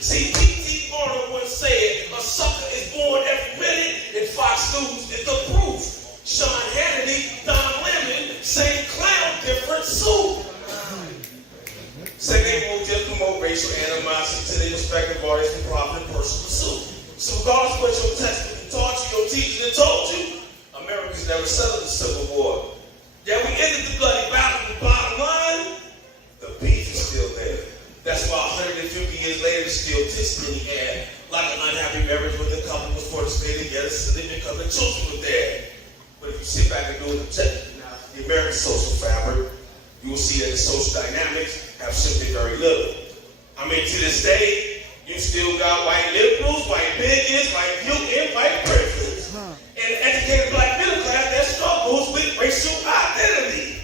See, T.T. Arnold once said, a sucker is born every minute, and Fox News is the proof. Sean Hannity, Don Lemon, same clown, different suit. Say they won't just promote racial animosity to their respective audience for profit and personal pursuit. So regardless of what your textbook taught you, your teacher that told you, Americans never settled the Civil War. Yeah, we ended the bloody battle, but bottom line, the peace is still there. That's why 150 years later, there's still tension in the air, like an unhappy marriage when the couple was forced to stay together so they become the children were there. But if you sit back and do an objective analysis, the American social fabric, you will see that the social dynamics have shifted very little. I mean, to this day, you still got white liberals, white bigots, white guilt, and white privilege. And the educated black middle class that struggles with racial identity.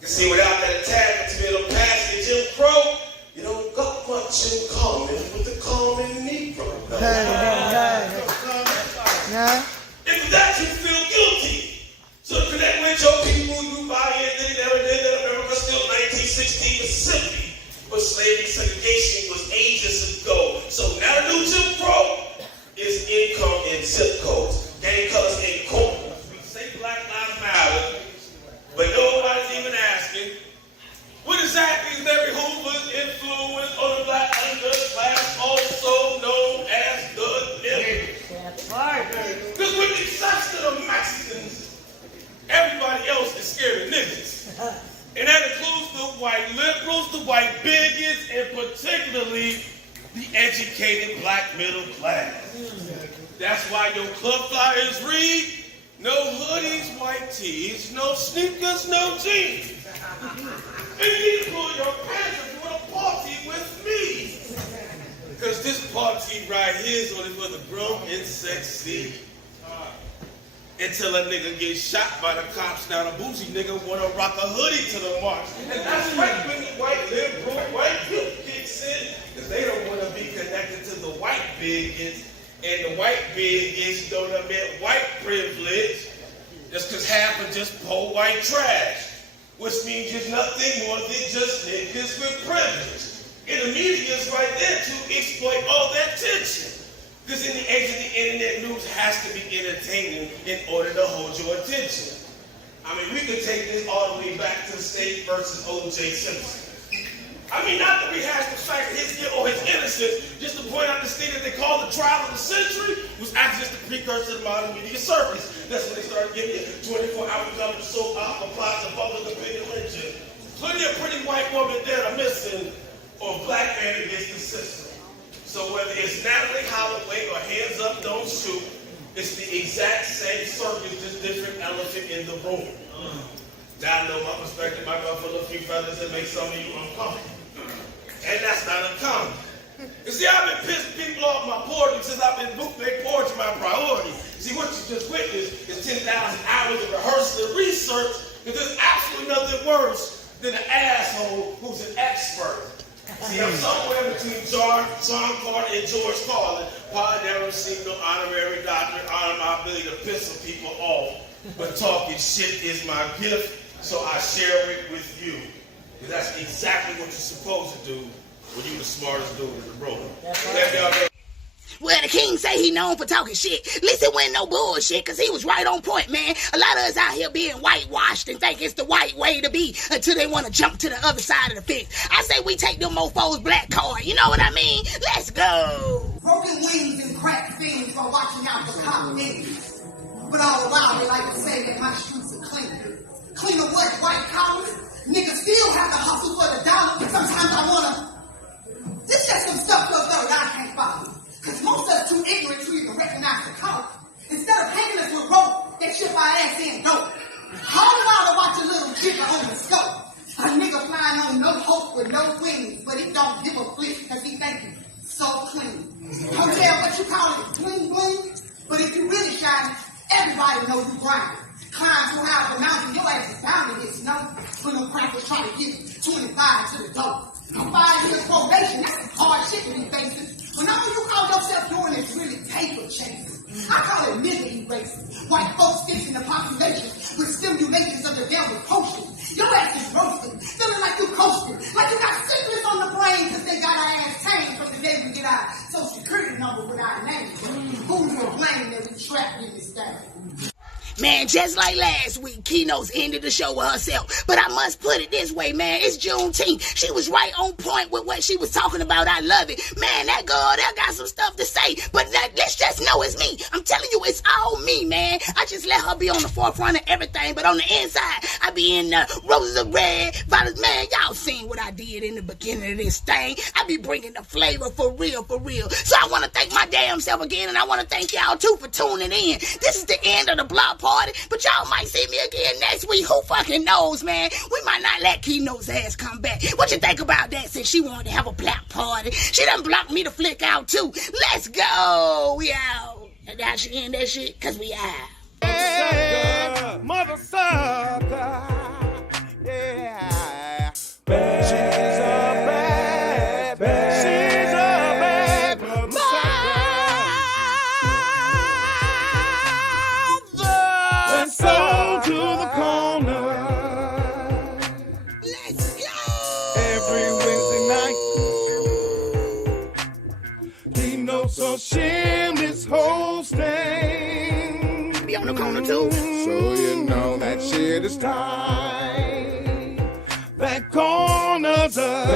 You see, without that attachment to middle class and Jim Crow, you don't got much in common with the common Negro. If that you feel guilty, so to connect with your people, you buy in, they never did that. America still 1916 Mississippi, but slavery segregation was ages ago. So now the new Jim Crow is income and zip codes. Gang colors and corn. We say Black Lives Matter, but nobody's even asking, what exactly is Larry Hoover's influence on the black underclass, also known as the niggas? Because with the exception of Mexicans, everybody else is scared of niggas. And that includes the white liberals, the white bigots, and particularly the educated black middle class. That's why your club flyers read, no hoodies, white tees, no sneakers, no jeans. And you need to pull your pants if you want to party with me. Because this party right here is only for the grown and sexy. Until a nigga gets shot by the cops, now the bougie nigga wanna rock a hoodie to the march. And that's right when the white liberal, white guilt kicks in, because they don't wanna be connected to the white bigots, and the white bigots don't admit white privilege, just because half are just poor white trash, which means there's nothing more than just niggas with privilege. And the media is right there to exploit all that tension. Because in the age of the internet, news has to be entertaining in order to hold your attention. I mean, we could take this all the way back to the state versus O.J. Simpson. I mean, not to rehash the fact that his guilt or his innocence, just to point out the state that they call the trial of the century was actually just the precursor to the modern media circus. That's when they started giving you 24-hour coverage, soap opera plots, and public opinion lynching. Plenty of pretty white women there are missing, or black man against the system. So whether it's Natalie Holloway or Hands Up, Don't Shoot, it's the exact same circus, just different elephant in the room. Now I know my perspective might go full of a few feathers that make some of you uncomfortable. And that's not uncommon. You see, I've been pissing people off my poetry since I've been bootleg poetry my priority. See, what you just witnessed is 10,000 hours of rehearsal and research, and there's absolutely nothing worse than an asshole who's an expert. See, I'm somewhere between John Carter and George Carlin. Probably never received no honorary doctorate, honor my ability to piss some people off. But talking shit is my gift, so I share it with you. Because that's exactly what you're supposed to do when you're the smartest dude in the room. Well, the king say he known for talking shit. At least it wasn't no bullshit, because he was right on point, man. A lot of us out here being whitewashed and think it's the white way to be until they want to jump to the other side of the fence. I say we take them mofos black card, you know what I mean? Let's go. Broken wings and cracked fins for watching out for cop niggas. But all around they like to say that my streets are clean. Cleaner what, white collars? Niggas still have to hustle for the dollar. Sometimes I wanna... This just some stuff up there that I can't follow. Because most of us too ignorant to even recognize the color. Instead of hanging us with rope, they ship our ass in dope. Hold it out to watch a little jigger on the scope. A nigga flying on no hope with no wings, but he don't give a flip because he think he's so clean. Don't tell what you call it bling bling, but if you really shine, everybody know you grind. Climb so high the mountain, your ass is bound to get snow. When them crackers try to get 25 to the door. I'm 5 years probation, that's some hard shit with these faces. When all you call yourself doing is really paper chasing. I call it nigga erasing. White folks fixing the population with stimulations of the devil's potion. Your ass is roasting, feeling like you coasting, like you got syphilis on the brain because they got our ass tamed from the day we get our social security number with our name. Who's to blame that we trapped in this thing? Man, just like last week, think Key-notez ended the show with herself. But I must put it this way, man. It's Juneteenth. She was right on point with what she was talking about. I love it. Man, that girl there got some stuff to say. But let's just know it's me. I'm telling you, it's all me, man. I just let her be on the forefront of everything. But on the inside, I be in roses of red, violets. Man, y'all seen what I did in the beginning of this thing. I be bringing the flavor for real, for real. So I want to thank my damn self again, and I want to thank y'all too for tuning in. This is the end of the block party, but y'all might see me again next week. Who fucking knows, man? We might not let Key-notez ass come back. What you think about that? Since she wanted to have a block party, she done blocked me to flick out too. Let's go. We out. And now she end that shit, cause we out. Yeah, mother sucker. Yeah. Bad. She's a bad, bad. She's a bad mother sucker. Let's go to the corner. Let's go. Every Wednesday night. Key-notez so Shim is hosting. Be on the corner too. So you know that shit is tight. That corner's a